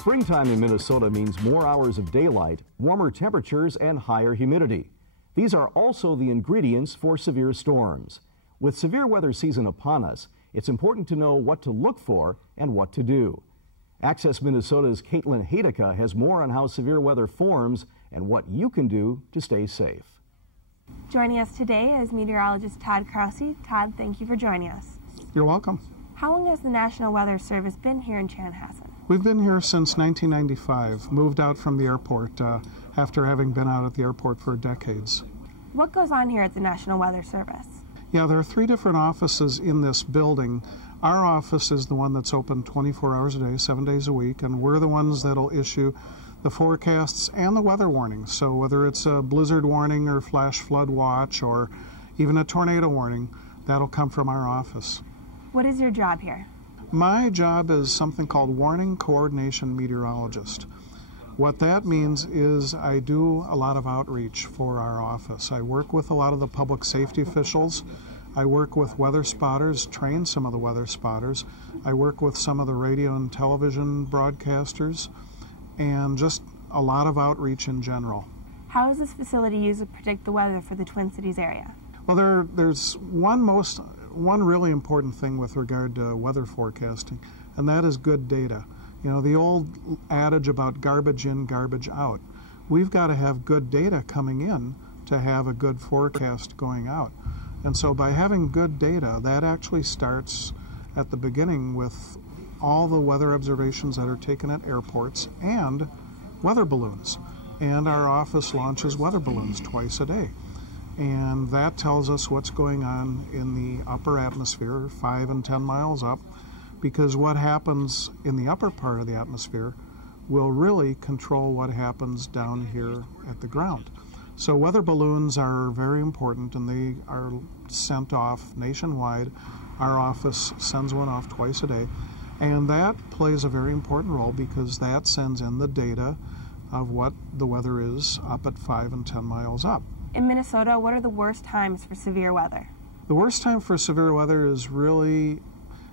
Springtime in Minnesota means more hours of daylight, warmer temperatures, and higher humidity. These are also the ingredients for severe storms. With severe weather season upon us, it's important to know what to look for and what to do. Access Minnesota's Haedicke has more on how severe weather forms and what you can do to stay safe. Joining us today is meteorologist Todd Krause. Todd, thank you for joining us. You're welcome. How long has the National Weather Service been here in Chanhassen? We've been here since 1995, moved out from the airport after having been out at the airport for decades. What goes on here at the National Weather Service? Yeah, there are 3 different offices in this building. Our office is the one that's open 24 hours a day, 7 days a week, and we're the ones that'll issue the forecasts and the weather warnings. So whether it's a blizzard warning or flash flood watch or even a tornado warning, that'll come from our office. What is your job here? My job is something called Warning Coordination Meteorologist. What that means is I do a lot of outreach for our office. I work with a lot of the public safety officials. I work with weather spotters, train some of the weather spotters. I work with some of the radio and television broadcasters, and just a lot of outreach in general. How is this facility used to predict the weather for the Twin Cities area? Well, there's one really important thing with regard to weather forecasting, and that is good data. You know, the old adage about garbage in, garbage out. We've got to have good data coming in to have a good forecast going out. And so by having good data, that actually starts at the beginning with all the weather observations that are taken at airports and weather balloons. And our office launches weather balloons twice a day. And that tells us what's going on in the upper atmosphere, 5 and 10 miles up, because what happens in the upper part of the atmosphere will really control what happens down here at the ground. So weather balloons are very important, and they are sent off nationwide. Our office sends one off twice a day, and that plays a very important role because that sends in the data of what the weather is up at 5 and 10 miles up. In Minnesota, what are the worst times for severe weather? The worst time for severe weather is really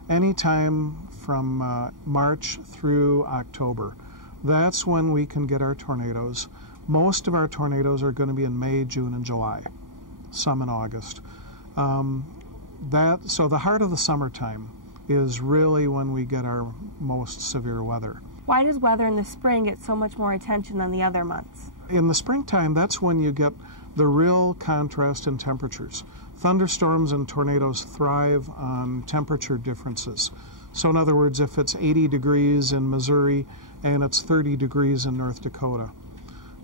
any time from March through October. That's when we can get our tornadoes. Most of our tornadoes are going to be in May, June, and July, some in August. So the heart of the summertime is really when we get our most severe weather. Why does weather in the spring get so much more attention than the other months? In the springtime, that's when you get the real contrast in temperatures. Thunderstorms and tornadoes thrive on temperature differences. So in other words, if it's 80 degrees in Missouri and it's 30 degrees in North Dakota,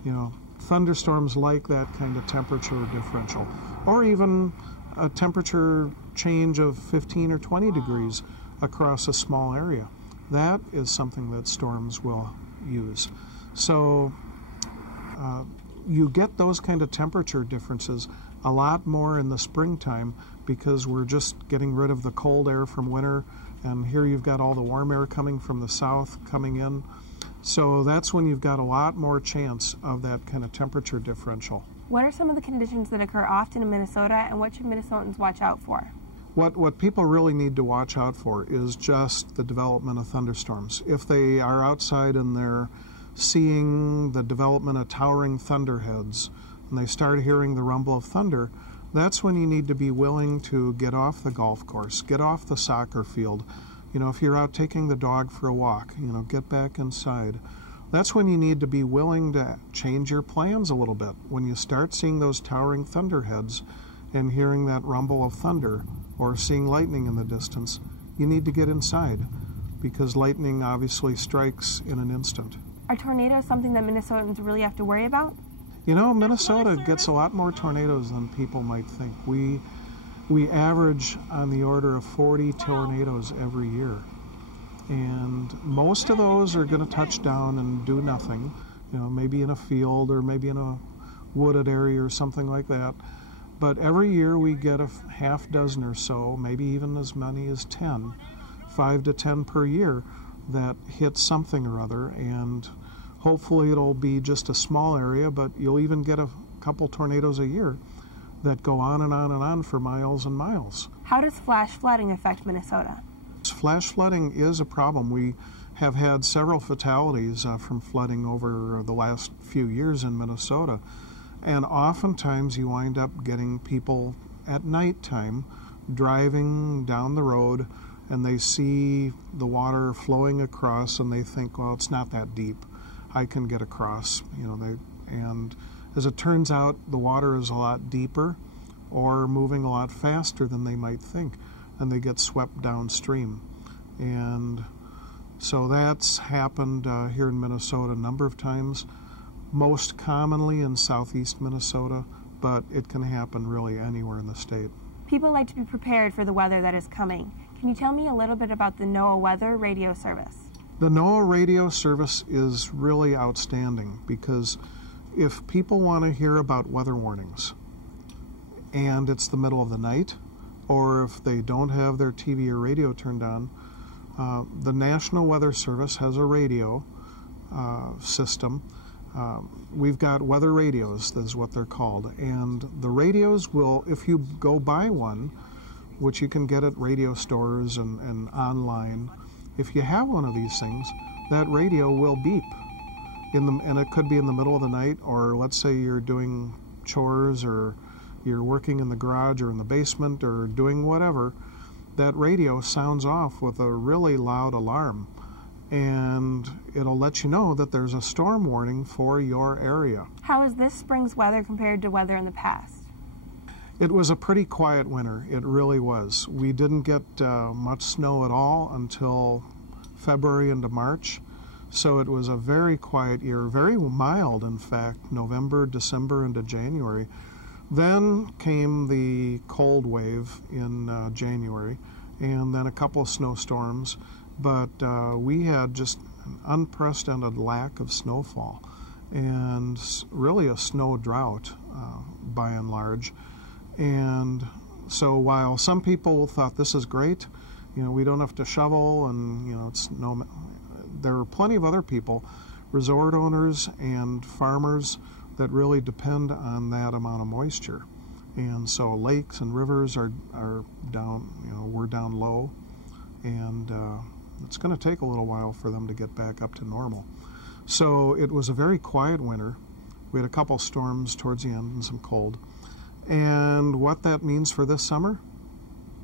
you know, thunderstorms like that kind of temperature differential. Or even a temperature change of 15 or 20 degrees across a small area. That is something that storms will use. So you get those kind of temperature differences a lot more in the springtime because we're just getting rid of the cold air from winter, and here you've got all the warm air coming from the south coming in. So that's when you've got a lot more chance of that kind of temperature differential. What are some of the conditions that occur often in Minnesota, and what should Minnesotans watch out for? What people really need to watch out for is just the development of thunderstorms. If they are outside and they're seeing the development of towering thunderheads, and they start hearing the rumble of thunder, that's when you need to be willing to get off the golf course, get off the soccer field. You know, if you're out taking the dog for a walk, you know, get back inside. That's when you need to be willing to change your plans a little bit. When you start seeing those towering thunderheads and hearing that rumble of thunder or seeing lightning in the distance, you need to get inside because lightning obviously strikes in an instant. Are tornadoes something that Minnesotans really have to worry about? You know, Minnesota gets a lot more tornadoes than people might think. We average on the order of 40 tornadoes every year. And most of those are going to touch down and do nothing, you know, maybe in a field or maybe in a wooded area or something like that. But every year we get a half dozen or so, maybe even as many as 10, 5 to 10 per year that hit something or other. And hopefully it'll be just a small area, but you'll even get a couple tornadoes a year that go on and on and on for miles and miles. How does flash flooding affect Minnesota? Flash flooding is a problem. We have had several fatalities from flooding over the last few years in Minnesota. And oftentimes you wind up getting people at nighttime driving down the road, and they see the water flowing across, and they think, well, it's not that deep. I can get across. And as it turns out, the water is a lot deeper or moving a lot faster than they might think, and they get swept downstream. And so that's happened here in Minnesota a number of times, most commonly in southeast Minnesota, but it can happen really anywhere in the state. People like to be prepared for the weather that is coming. Can you tell me a little bit about the NOAA weather radio service? The NOAA radio service is really outstanding, because if people want to hear about weather warnings and it's the middle of the night, or if they don't have their TV or radio turned on, the National Weather Service has a radio system. We've got weather radios, that's what they're called, and the radios will, if you go buy one, which you can get at radio stores and online, if you have one of these things, that radio will beep. And it could be in the middle of the night, or let's say you're doing chores, or you're working in the garage or in the basement or doing whatever, that radio sounds off with a really loud alarm, and it'll let you know that there's a storm warning for your area. How is this spring's weather compared to weather in the past? It was a pretty quiet winter. It really was. We didn't get much snow at all until February into March. So it was a very quiet year, very mild, in fact, November, December into January. Then came the cold wave in January, and then a couple of snowstorms, but we had just an unprecedented lack of snowfall, and really a snow drought by and large. And so while some people thought this is great, we don't have to shovel, and there are plenty of other people, resort owners and farmers, that really depend on that amount of moisture. And so lakes and rivers are down, we're down low, and it's going to take a little while for them to get back up to normal. So it was a very quiet winter. We had a couple storms towards the end and some cold. And what that means for this summer,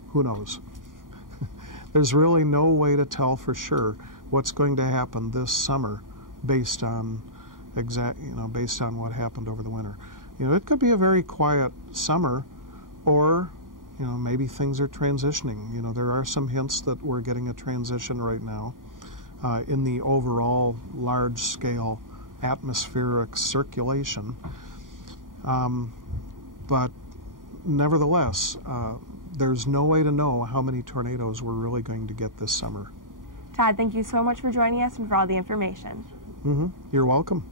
who knows? There's really no way to tell for sure what's going to happen this summer based on based on what happened over the winter. It could be a very quiet summer, or maybe things are transitioning. There are some hints that we're getting a transition right now in the overall large-scale atmospheric circulation. But nevertheless, there's no way to know how many tornadoes we're really going to get this summer. Todd, thank you so much for joining us and for all the information. You're welcome.